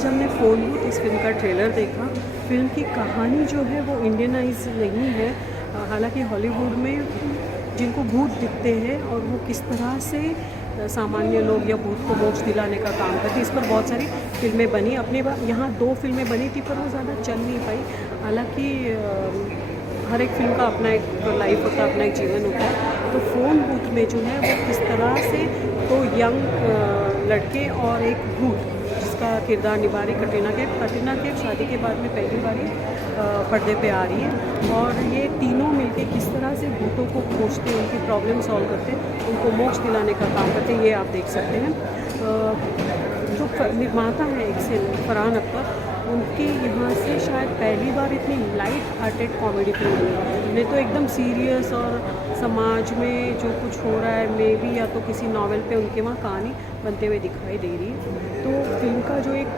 आज हमने phone booth इस फिल्म का ट्रेलर देखा। फिल्म की कहानी जो है वो इंडियनाइज नहीं है। हालांकि हॉलीवुड में जिनको भूत दिखते हैं और वो किस तरह से सामान्य लोग या भूत को मोक्ष दिलाने का काम करते हैं, इस पर बहुत सारी फिल्में बनी। अपने यहाँ 2 फिल्में बनी थी पर वो ज़्यादा चल नहीं पाई। हालांकि हर एक फिल्म का अपना एक लाइफ होता है, अपना एक जीवन होता है। तो फ़ोन बूथ में जो है वो किस तरह से 2 यंग लड़के और एक भूत जिसका किरदार निभा रही कटरीना कैफ शादी के बाद में पहली बार पर्दे पे आ रही है। और ये तीनों मिलके किस तरह से भूतों को खोजते हैं, उनकी प्रॉब्लम सॉल्व करते हैं, उनको मोक्ष दिलाने का काम करते हैं, ये आप देख सकते हैं। जो निर्माता हैं एक फरहान अख्तर, उनके यहाँ से शायद पहली बार इतनी लाइट हार्टेड कॉमेडी फिल्म हुई। नहीं तो एकदम सीरियस और समाज में जो कुछ हो रहा है मे बी या तो किसी नावल पे उनके वहाँ कहानी बनते हुए दिखाई दे रही है। तो फिल्म का जो एक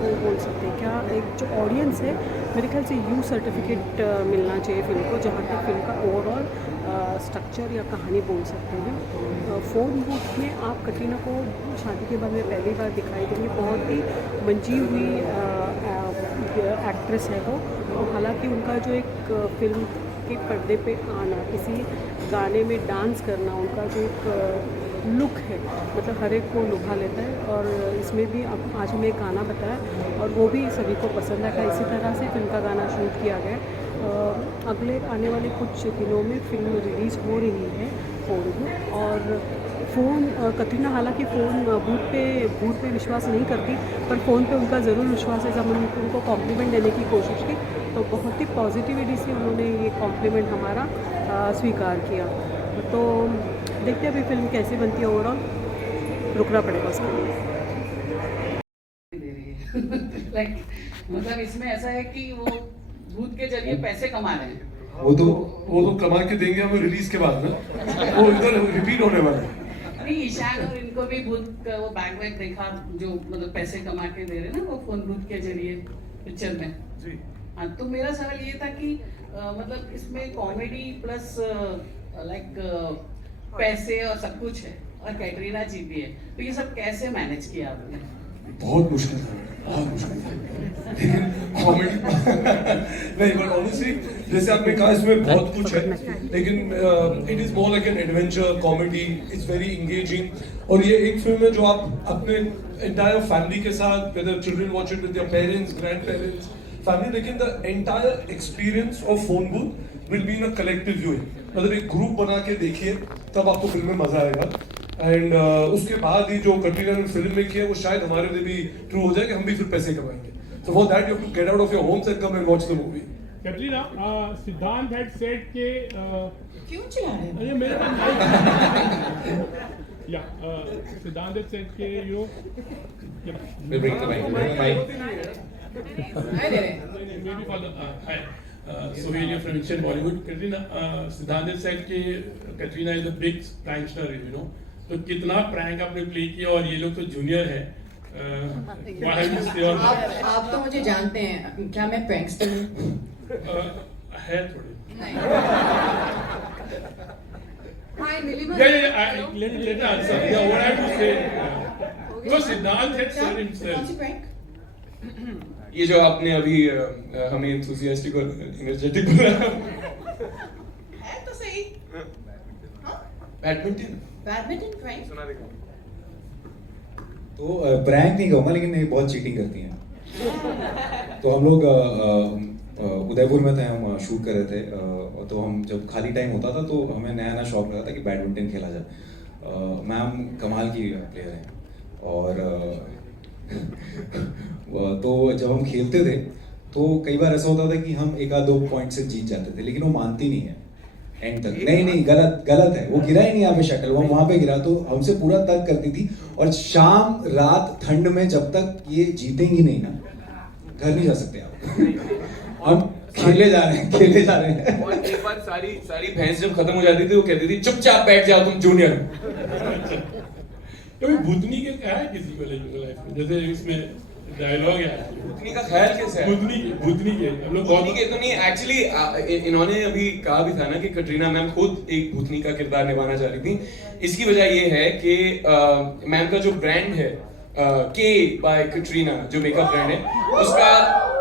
वो बोल सकते हैं क्या, एक जो ऑडियंस है, मेरे ख्याल से यू सर्टिफिकेट मिलना चाहिए फिल्म को, जहाँ तक फिल्म का ओवरऑल स्ट्रक्चर या कहानी बोल सकते हैं। फ़ोन बूथ में आप कटरीना को शादी के बाद में पहली बार दिखाई देंगे। बहुत ही मंजी हुई एक्ट्रेस है वो। हालांकि उनका जो एक फिल्म के पर्दे पे आना, किसी गाने में डांस करना, उनका जो एक लुक है मतलब हर एक को लुभा लेता है। और इसमें भी अब आज हमें एक गाना बताया और वो भी सभी को पसंद आया। इसी तरह से फिल्म का गाना शूट किया गया। अगले आने वाले कुछ दिनों में फिल्म रिलीज़ हो रही है फ़ोन। कटरीना हालांकि भूत पे विश्वास नहीं करती, पर फ़ोन पे उनका ज़रूर विश्वास है। जब उनको कॉम्प्लीमेंट देने की कोशिश की तो बहुत ही पॉजिटिविटी से उन्होंने ये कॉम्प्लीमेंट हमारा स्वीकार किया। तो देखते हैं अभी फिल्म कैसी बनती है। ओवरऑल रुकना पड़ेगा उसके लिए। मतलब इसमें ऐसा है कि वो भूत के जरिए पैसे कमा रहे हैं। वो तो कमा के देंगे हमें रिलीज के बाद ना, वो इधर रिपीट होने वाला है। नहीं, ईशान और इनको भी भूत का वो बैग वैग देखा जो मतलब पैसे कमा के दे रहे ना वो फोन भूत के जरिए पिक्चर में जी। हाँ, तो मेरा सवाल ये था कि मतलब इसमें कॉमेडी प्लस लाइक पैसे और सब कुछ है और कैटरीना जी भी है, तो ये सब कैसे मैनेज किया आपने? बहुत मुश्किल था, बहुत मुश्किल था, लेकिन कॉमेडी नहीं, बट ऑनेस्टली जैसे आपने कहा इसमें बहुत कुछ है, लेकिन it is more like an adventure comedy. It's very engaging और ये एक फिल्म है जो आप अपने एंटायर फैमिली के साथ, whether children watch it with their parents, grandparents, family, लेकिन the entire experience of phone booth will be in a collective viewing. मतलब एक ग्रुप बना के देखिए तब आपको फिल्म में मजा आएगा। एंड उसके बाद ही जो कटरीना ने फिल्म में किया वो शायद हमारे लिए भी ट्रू हो जाए कि हम भी फिर पैसे कमाएंगे। So for that you have to get out of your homes and come and watch the movie. Katrina, Siddhant had said के क्यों चिल्ला रहे हैं? अरे मेरे Siddhant had said के We'll bring the mic. maybe for the Sohail from Indian Bollywood. Katrina, Siddhant had said के Katrina is a big prankster, you know. तो कितना प्रैंक आपने प्ले किया और ये लोग तो जूनियर है। आप तो मुझे जानते हैं, क्या मैं प्रैंकस्टर हूँ? है थोड़े। Hi, Nilima. Let answer. Yeah, what I have to say. So Siddhant had said himself. कौन सी prank? ये जो आपने अभी हमें enthusiastic और energetic बोला है तो सही। Badminton prank. तो प्रैंक नहीं कहूँगा, लेकिन नहीं, बहुत चीटिंग करती हैं। तो हम लोग उदयपुर में थे, हम शूट कर रहे थे। तो हम जब खाली टाइम होता था तो हमें नया नया शौक लगा था कि बैडमिंटन खेला जाए। मैम कमाल की प्लेयर हैं और तो जब हम खेलते थे तो कई बार ऐसा होता था कि हम 1-2 पॉइंट से जीत जाते थे, लेकिन वो मानती नहीं है एंड तक। नहीं, गलत है, वो गिरा ही नहीं यहाँ पे शटल, वो वहां पे गिरा। तो हमसे पूरा तर्क करती थी और शाम रात ठंड में जब तक ये जीतेंगी नहीं ना, घर नहीं जा सकते आप। हम खेले जा रहे हैं। और एक बार सारी भैंस जब खत्म हो जाती थी वो कहती थी चुपचाप बैठ जाओ तुम जूनियर। कभी भूतनी के क्या है किसी को लाइफ में, जैसे इसमें डायलॉग है भूतनी का ख्याल कैसे है? भूतनी के हम लोग भूतनी के तो नहीं, एक्चुअली इन्होंने अभी कहा भी था ना कि कटरीना मैम खुद एक भूतनी का किरदार निभाना चाह रही थी। इसकी वजह ये है कि मैम का जो ब्रांड है के बाय कटरीना जो मेकअप ब्रांड है उसका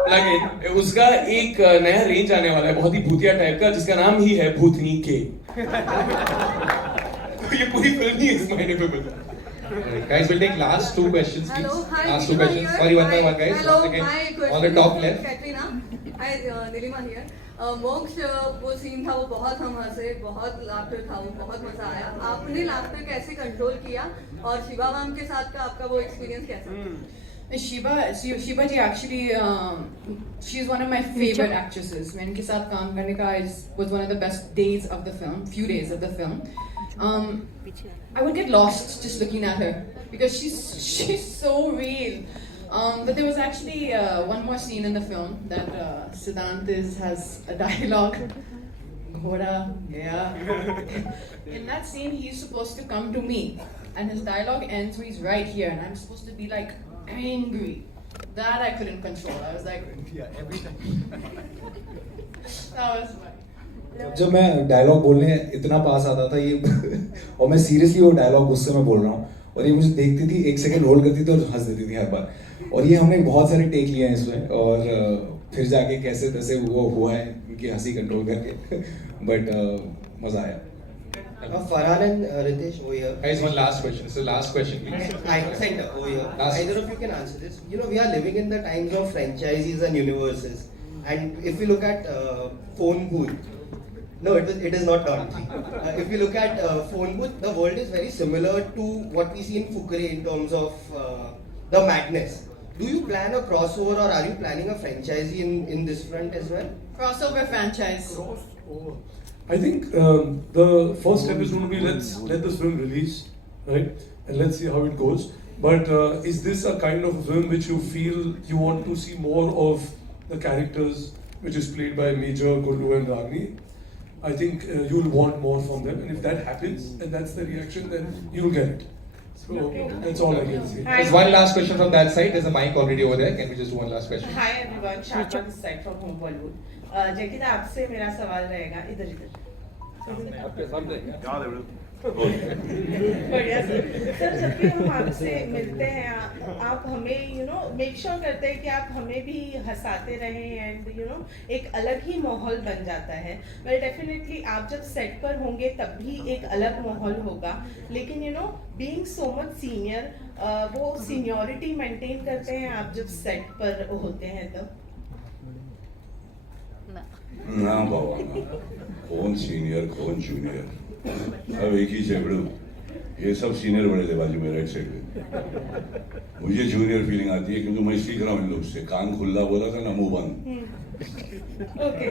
प्लग इन, उसका एक नया रेंज आने वाला है बहुत ही भूतिया टाइप का जिसका नाम ही है भूतनी के। ये पूरी फिल्म ही इस महीने पे बनी। Guys, we'll take last two questions, please. Hello, hi. Last two Nilima questions. here. Sorry, one by Hi. one, guys. Hello, Once again, my on question the top is left. Katrina. Hi, Nilima here. मोक्ष वो scene था वो बहुत हम हंसे, बहुत laughter था, वो बहुत मजा आया। आपने लाफ्टर कैसे कंट्रोल किया और शिवा मैम के साथ का आपका वो एक्सपीरियंस कैसा? Shiva ji actually she is one of my favorite actresses. मैं इनके साथ काम करने का was one of the best days of the film, few days of the film. I would get lost just looking at her because she's so real. But there was actually one more scene in the film that Siddhant has a dialogue. Ghoda, yeah. In that scene, he's supposed to come to me, and his dialogue ends where he's right here, and I'm supposed to be like angry. That I couldn't control. I was like, yeah, every time. That was fun. जब मैं dialogue बोलने इतना पास आता था ये और मैं seriously वो डायलॉग गुस्से में बोल रहा हूँ और ये मुझे देखती थी, एक सेकंड होल्ड करती थी और हंस देती थी हर बार। और ये हमने बहुत सारे टेक लिए हैं इसमें और फिर जाके कैसे तैसे वो हुआ है उनकी हंसी कंट्रोल करके बट मजा आया। Farhan and Ritesh over here. Guys, one last question. This is the last question, please. Center over here. Last. Either of you can answer this. You know, we are living in the times of franchises and universes. And if we look at Phone Booth, no, it is not done. If we look at Phone Booth, the world is very similar to what we see in Fukre in terms of the madness. Do you plan a crossover or are you planning a franchise in this front as well? Crossover franchise. I think the first step is going to be let's let this film release, right, and let's see how it goes. But is this a kind of film which you feel you want to see more of the characters which is played by Major, Gullu and Ragni? I think you'll want more from them, and if that happens and that's the reaction, then you'll get it. So that's all I can say. There's one last question from that side. There's a mic already over there. Can we just do one last question? Hi everyone, Sharma this side from Home Bollywood. जैकिन आपसे मेरा सवाल रहेगा इधर बढ़िया sir जब भी हम आपसे मिलते हैं आप हमें मेक श्योर करते हैं कि आप हमें भी हंसाते रहें एंड एक अलग ही माहौल बन जाता है। वेल डेफिनेटली आप जब सेट पर होंगे तब भी एक अलग माहौल होगा, लेकिन बीइंग सो मच सीनियर वो सीनियरिटी मेंटेन करते हैं आप जब सेट पर होते हैं तब? ना बाबा ना, कौन सीनियर कौन जूनियर, सब एक ही झगड़ू। ये सब सीनियर बड़े थे बाजू में राइट साइड में। मुझे जूनियर फीलिंग आती है क्योंकि मैं सीख रहा हूँ इन लोग से, कान खुला बोला था ना मुंह बंद। ओके,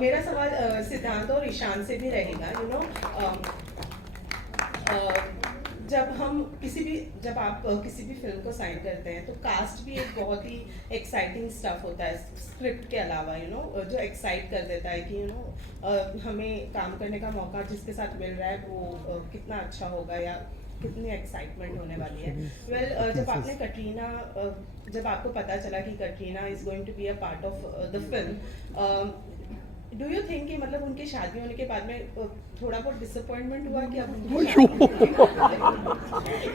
मेरा सवाल सिद्धांत और ईशान से भी रहेगा। जब आप किसी भी फिल्म को साइन करते हैं तो कास्ट भी एक बहुत ही एक्साइटिंग स्टफ होता है स्क्रिप्ट के अलावा, जो एक्साइट कर देता है कि हमें काम करने का मौका जिसके साथ मिल रहा है वो कितना अच्छा होगा या कितनी एक्साइटमेंट होने वाली है। वेल जब आपको पता चला कि Katrina is going to be a part of the film, do you think कि मतलब उनकी शादी होने के बाद में थोड़ा बहुत डिसअपॉइंटमेंट हुआ कि अब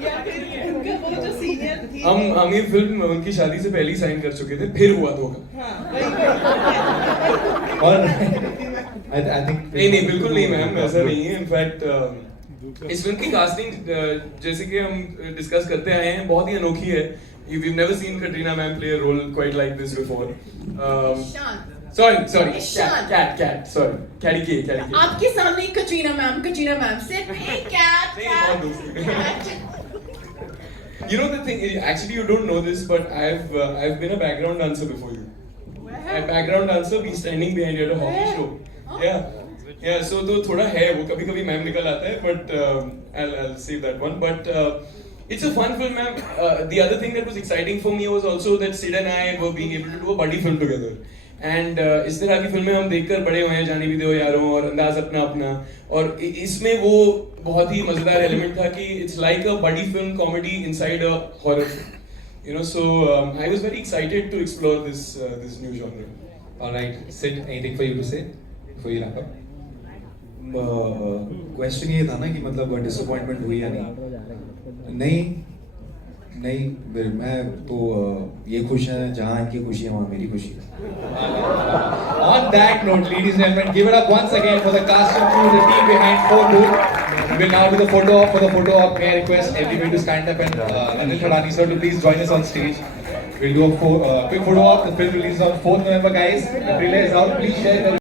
या फिर उनका वो जो सीनियर थी, हम ये फिल्म उनकी शादी से पहले ही साइन कर चुके थे, फिर हुआ धोखा। और I think नहीं बिल्कुल नहीं मैम, ऐसा नहीं है। इनफैक्ट इस फिल्म की कास्टिंग जैसे कि हम डिस्कस करते आए हैं बहुत ही अनोखी है। We've never seen Katrina ma'am play a role quite like this before. Sorry, cat. Sorry, Caddy K. आपके सामने कटरीना मैम सिर्फ एक cat. You know the thing, actually you don't know this, but I've been a background dancer before you. A background dancer, be standing behind you at a hockey show. Yeah. So तो थोड़ा है वो कभी ma'am निकल आता है, but I'll save that one. But it's a fun film, ma'am. The other thing that was exciting for me was also that Sid and I were being able to do a buddy film together. And इस तरह की फिल्में हम देखकर बड़े हुए हैं, जाने भी दो यारों और अंदाज अपना, और इसमें वो बहुत ही मजेदार एलिमेंट था कि it's like a buddy film comedy inside a horror, so I was very excited to explore this new genre. Alright, Sid, anything for you to say before you wrap up? Question ये था ना कि मतलब disappointment हुई या नहीं। नहीं मैं तो ये खुश है जहाँ इनकी खुशी है वहाँ मेरी खुशी है. On that note, ladies and gentlemen, give it up once again for the cast and crew, the team behind Phone Booth. We will now do the photo op. For the photo op, may I request everybody to stand up and Anil Thadani sir to please join us on stage. We'll do a quick photo op. The film releases on 4th November, guys. The trailer is out. Please share.